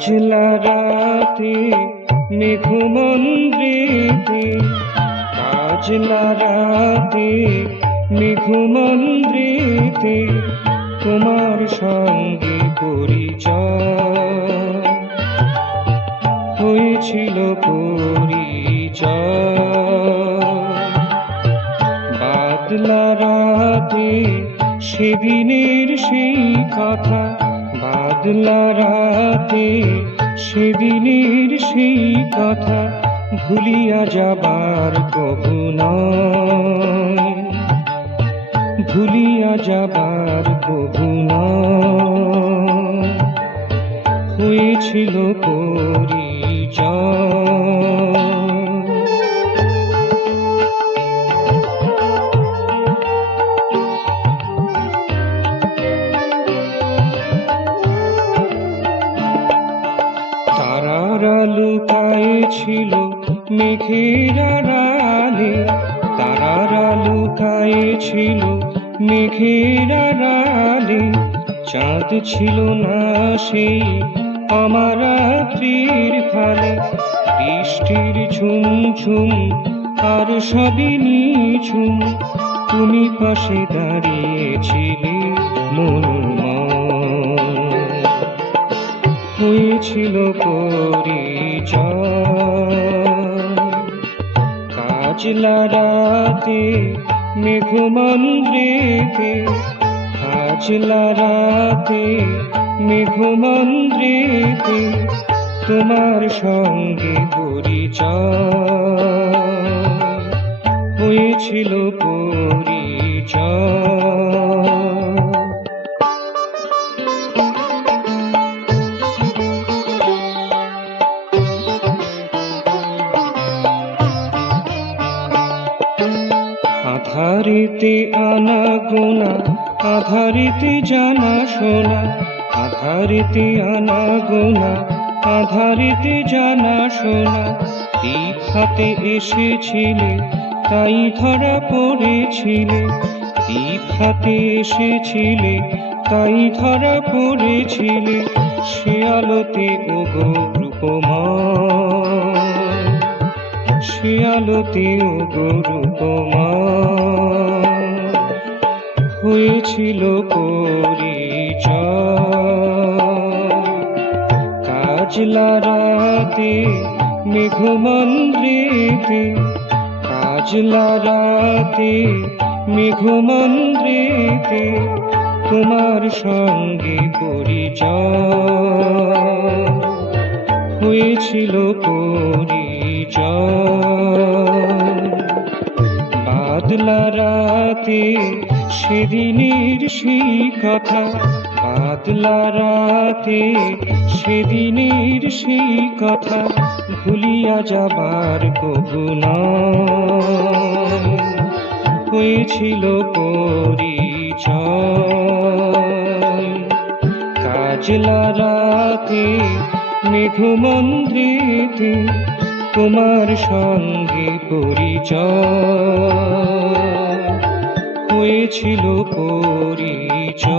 কাজলা রাতে মেঘমন্দ্রেতে, কাজলা রাতে মেঘমন্দ্রেতে তোমার সঙ্গে পরিচয় হয়েছিল পরিচয়। বাদলা রাতে সেদিনের সেই কথা, বাদলা রাতে সেদিনের সেই কথা ভুলিয়া যাবার কবু নয়, ভুলিয়া যাবার কবু নয়। হয়েছিল পরিচয়। তারারা লুকায়েছিল মেঘের আড়ালে, তারারা লুকায়েছিল মেঘের আড়ালে, চাঁদ ছিল না সেই আমার রাত্রির ফালে। বৃষ্টির ঝুমঝুম আর সবই নিঝুম, তুমি পাশে দাঁড়িয়েছিলে মনোময়। হয়েছিল পরিচয়। কাজলা রাতে মেঘমন্দ্রেতে, কাজলা রাতে মেঘমন্দ্রেতে তোমার সঙ্গে পরিচয় হয়েছিল পরিচয়। আধারেতে আনা গোনা, আধারেতে জানা শোনা, আধারেতে আনা গোনা, আধারেতে জানা শোনা। দীপ হাতে এসেছিলে তাই ধরা পড়েছিলে, দীপ হাতে এসেছিলে তাই ধরা পড়েছিলে। সে আলোতে ওগো রূপময়, সে আলোতে ওগো রূপময়। হয়েছিল পরিচয়। কাজলা রাতে মেঘমন্দ্রেতে, কাজলা রাতে মেঘমন্দ্রেতে তোমার সঙ্গে পরিচয় হয়েছিল পরিচয়। বাদলা রাতে সেদিনের সেই কথা, বাদলা রাতে সেদিনের সেই কথা ভুলিয়া যাবার কবু নয়। হয়েছিল পরিচয়। কাজলা রাতে মেঘমন্দ্রেতে তোমার সঙ্গে পরিচয় হয়েছিল পরিচয়।